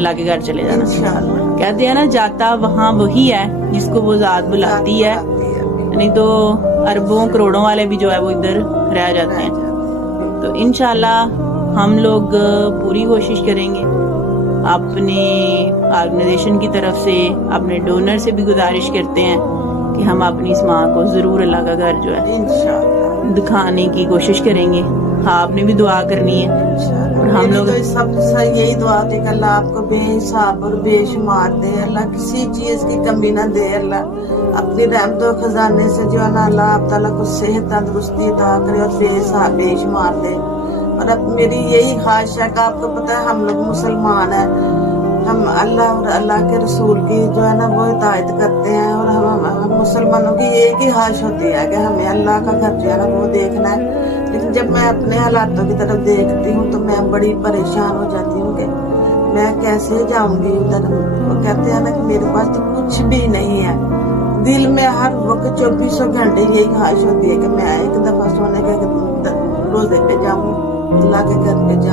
अल्लाह के घर चले जाना। इंशाअल्लाह। कहते हैं ना, जाता वहाँ वही है जिसको वो जात बुलाती है, नहीं तो अरबों करोड़ों वाले भी जो है वो इधर रह जाते हैं। तो इंशाल्लाह हम लोग पूरी कोशिश करेंगे, अपने ऑर्गेनाइजेशन की तरफ से, अपने डोनर से भी गुजारिश करते हैं कि हम अपनी इस माँ को जरूर अल्लाह का घर जो है इंशाअल्लाह दिखाने की कोशिश करेंगे। आपने भी दुआ करनी है और हम लोग तो सब यही दुआ थी कि अल्लाह आपको बेहिसाब और बेशुमार दे, अल्लाह किसी चीज की कमी ना दे, अल्लाह अपनी रहमत और खजाने से जो है ना अल्लाह आप ताला को सेहत तंदुरुस्ती अता करे और बेहिसाब बेशुमार दे। और अब मेरी यही ख्वाहिश है कि आपको पता है हम लोग मुसलमान हैं, हम अल्लाह और अल्लाह के रसूल की जो है ना वो हिदायत करते हैं, और हम मुसलमानों की एक ही ख्वाहिश होती है कि हमें अल्लाह का घर जो है ना वो देखना है। लेकिन जब मैं अपने हालातों की तरफ देखती हूँ तो मैं बड़ी परेशान हो जाती हूँ कि मैं कैसे जाऊंगी उधर। वो कहते हैं ना कि मेरे पास तो कुछ भी नहीं है, दिल में हर वक्त 24 घंटे यही ख्वाहिश होती है कि मैं एक दफा सोने के रोजे पे जाऊँ, अल्लाह के घर पे जाऊँ।